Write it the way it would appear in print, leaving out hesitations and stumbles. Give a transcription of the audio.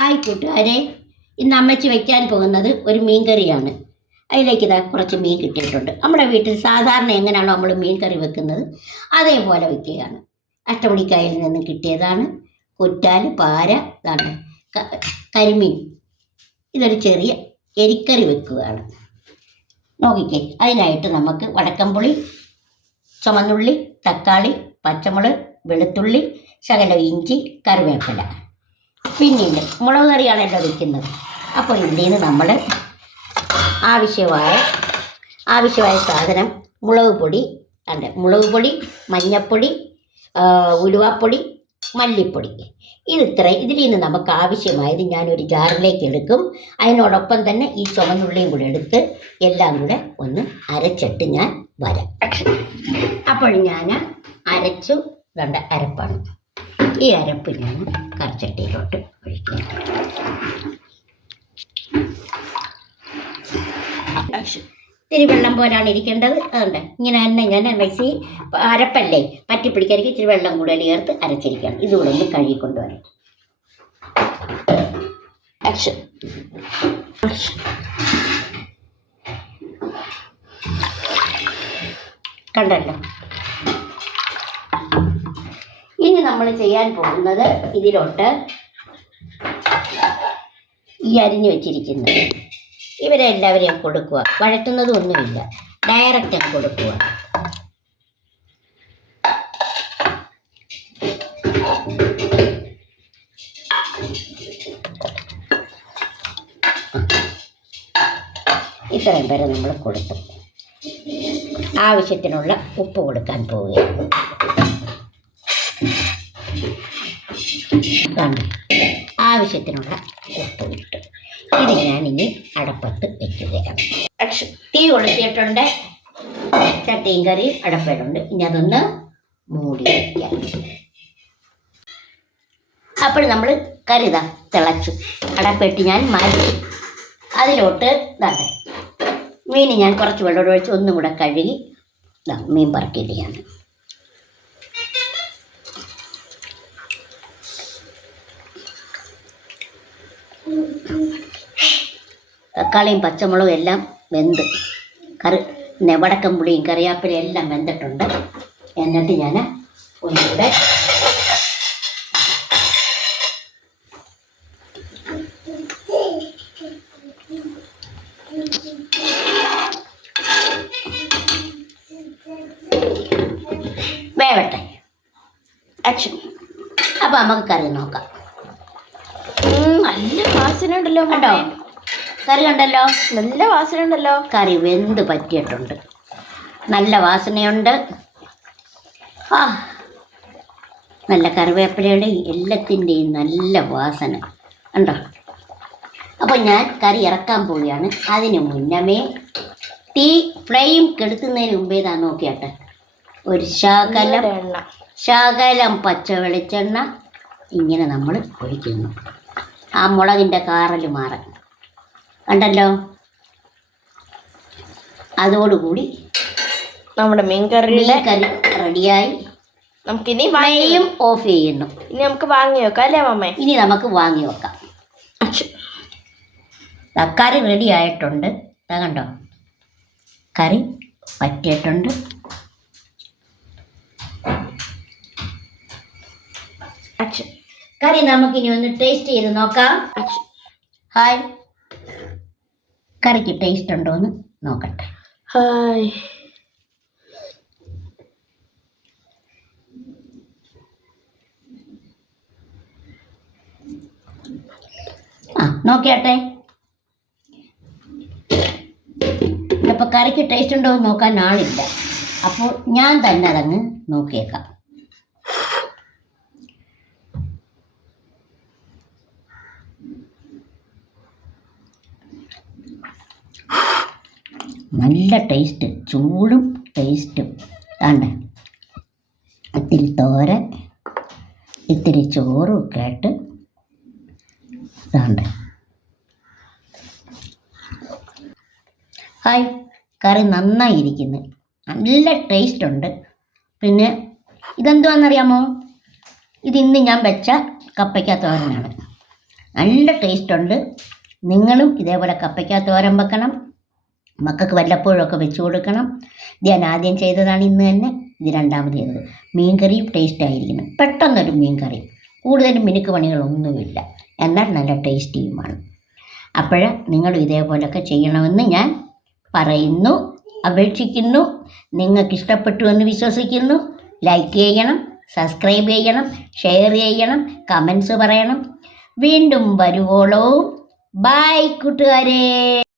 Hi കൂട്ടുകാരെ, ഇന്ന് അമ്മച്ചി വയ്ക്കാൻ പോകുന്നത് ഒരു മീൻ കറിയാണ്. അതിലേക്ക് ഇതാ കുറച്ച് മീൻ കിട്ടിയിട്ടുണ്ട്. നമ്മുടെ വീട്ടിൽ സാധാരണ എങ്ങനെയാണോ നമ്മൾ മീൻ കറി വെക്കുന്നത് അതേപോലെ വയ്ക്കുകയാണ്. അഷ്ടമുടിക്കായലിൽ നിന്നും കിട്ടിയതാണ്. കുറ്റാൽ, പാര, ഇതാണ് കരിമീൻ. ഇതൊരു ചെറിയ എരിക്കറി വെക്കുകയാണ്. നോക്കിക്കേ, അതിനായിട്ട് നമുക്ക് വടക്കംപുളി, ചുമന്നുള്ളി, തക്കാളി, പച്ചമുളക്, വെളുത്തുള്ളി, ശകലം ഇഞ്ചി, കറിവേപ്പില, പിന്നീട് മുളക് കറിയാണല്ലോ വയ്ക്കുന്നത്. അപ്പോൾ ഇതിൽ നിന്ന് നമ്മൾ ആവശ്യമായ സാധനം മുളക് പൊടി, മഞ്ഞൾപ്പൊടി, ഉലുവാപ്പൊടി, മല്ലിപ്പൊടി, ഇതിൽ നിന്ന് നമുക്ക് ആവശ്യമായത് ഞാനൊരു ജാറിലേക്ക് എടുക്കും. അതിനോടൊപ്പം തന്നെ ഈ ചുമന്നുള്ളിയും കൂടെ എടുത്ത് എല്ലാം കൂടെ ഒന്ന് അരച്ചിട്ട് ഞാൻ വരാം. അപ്പോൾ ഞാൻ അരച്ചു അരപ്പാണ്. ഈ അരപ്പ് ഞാൻ കറിച്ചട്ടിയിലോട്ട് ഒഴിക്കുക. ഇത്തിരി വെള്ളം പോലാണ് ഇരിക്കേണ്ടത്. അതുകൊണ്ട് ഇങ്ങനെ തന്നെ ഞാൻ മിക്സി അരപ്പല്ലേ പറ്റി പിടിക്കാതിരിക്കും. ഇച്ചിരി വെള്ളം കൂടുതൽ ചേർത്ത് അരച്ചിരിക്കണം. ഇതുകൂടെ ഒന്ന് കഴുകിക്കൊണ്ടുവരാം. കണ്ടല്ലോ. ഇനി നമ്മൾ ചെയ്യാൻ പോകുന്നത് ഇതിലോട്ട് ഈ അരിഞ്ഞു വെച്ചിരിക്കുന്നത് ഇവരെല്ലാവരെയും കൊടുക്കുക. വഴറ്റുന്നതൊന്നുമില്ല, ഡയറക്റ്റ് കൊടുക്കുക. ഇത്രയും പേരെ നമ്മൾ കൊടുത്തു. ആവശ്യത്തിനുള്ള ഉപ്പ് കൊടുക്കാൻ പോവുകയാണ്. ആവശ്യത്തിനുള്ള ഉപ്പ് ഇട്ട് ഇത് ഞാനിനി അടപ്പത്ത് വെക്കുകയാണ്. തീ കൊളുത്തിയിട്ടുണ്ട്. ചട്ടിയും കറിയും അടപ്പയിലുണ്ട്. ഇനി അതൊന്ന് മൂടി വയ്ക്കാം. അപ്പോൾ നമ്മൾ കറി തിളച്ചു. അടപ്പെട്ടി ഞാൻ മാറ്റി അതിലോട്ട് മീൻ ഞാൻ കുറച്ച് വെള്ളം ഒഴിച്ച് ഒന്നും കൂടെ കഴുകി മീൻ പറക്കിയിടുകയാണ്. തക്കാളിയും പച്ചമുളകും എല്ലാം വെന്ത് വടക്കംപുളിയും കറിവേപ്പിലയും എല്ലാം വെന്തിട്ടുണ്ട്. എന്നിട്ട് ഞാൻ ഒന്നുകൂടെ വേവട്ടെ. അപ്പം നമുക്ക് കറി നോക്കാം. നല്ല വാസന ഉണ്ടല്ലോ. കണ്ടോ, കറി കണ്ടല്ലോ, നല്ല വാസന ഉണ്ടല്ലോ. കറി വെന്ത് പറ്റിയിട്ടുണ്ട്. നല്ല വാസനയുണ്ട്. നല്ല കറിവേപ്പിലയുടെയും എല്ലാത്തിൻ്റെയും നല്ല വാസന ഉണ്ടോ. അപ്പോൾ ഞാൻ കറി ഇറക്കാൻ പോവുകയാണ്. അതിന് മുന്നമേ തീ ഫ്ലെയിം കെടുത്തുന്നതിന് മുമ്പേ നോക്കിയാട്ടെ ഒരു ശകലം പച്ച വെളിച്ചെണ്ണ ഇങ്ങനെ നമ്മൾ ഒഴിക്കുന്നു. ആ മുളകിൻ്റെ കാറൽ മാറാൻ കണ്ടല്ലോ. അതോടുകൂടി നമ്മുടെ മീൻ കറി റെഡിയായി. നമുക്കിനി ഫ്ലെയിം ഓഫ് ചെയ്യുന്നു. ഇനി നമുക്ക് വാങ്ങി വെക്കാം അല്ലേ മമ്മേ? ഇനി നമുക്ക് വാങ്ങി വെക്കാം. കറി റെഡി ആയിട്ടുണ്ട്. കണ്ടോ, കറി പറ്റിയിട്ടുണ്ട്. കറി നമുക്കിനി ഒന്ന് ടേസ്റ്റ് ചെയ്ത് നോക്കാം. ഹായ്, കറിക്ക് ടേസ്റ്റ് ഉണ്ടോ എന്ന് നോക്കട്ടെ. ഹായ്. നോക്കിയാട്ടെ. ഇപ്പം കറിക്ക് ടേസ്റ്റ് ഉണ്ടോ എന്ന് നോക്കാൻ ആളില്ല. അപ്പോൾ ഞാൻ തന്നെ അതങ്ങ് നോക്കിയേക്കാം. നല്ല ടേസ്റ്റ്, ചൂടും ടേസ്റ്റും. താണ്ടെ ഇത്തിരി തോരൻ, ഇത്തിരി ചോറും ഒക്കെ ആയിട്ട് താണ്ടെ. ഹായ്, കറി നന്നായിരിക്കുന്നു. നല്ല ടേസ്റ്റ് ഉണ്ട്. പിന്നെ ഇതെന്തുവാണെന്നറിയാമോ? ഇതിന്ന് ഞാൻ വെച്ച കപ്പയ്ക്ക തോരനാണ്. നല്ല ടേസ്റ്റ് ഉണ്ട്. നിങ്ങളും ഇതേപോലെ കപ്പയ്ക്ക തോരൻ വെക്കണം. മക്കൾക്ക് വല്ലപ്പോഴൊക്കെ വെച്ച് കൊടുക്കണം. ഇത് ഞാൻ ആദ്യം ചെയ്തതാണ്, ഇന്ന് തന്നെ ഇത് രണ്ടാമത് ചെയ്തത്. മീൻകറിയും ടേസ്റ്റ് ആയിരിക്കണം. പെട്ടെന്നൊരു മീൻകറി, കൂടുതലും മിനുക്ക് പണികളൊന്നുമില്ല, എന്നാൽ നല്ല ടേസ്റ്റിയുമാണ്. അപ്പോൾ നിങ്ങളും ഇതേപോലൊക്കെ ചെയ്യണമെന്ന് ഞാൻ പറയുന്നു, അപേക്ഷിക്കുന്നു. നിങ്ങൾക്ക് ഇഷ്ടപ്പെട്ടു എന്ന് വിശ്വസിക്കുന്നു. ലൈക്ക് ചെയ്യണം, സബ്സ്ക്രൈബ് ചെയ്യണം, ഷെയർ ചെയ്യണം, കമൻസ് പറയണം. വീണ്ടും വരുവോളവും ബൈ കൂട്ടുകാരെ.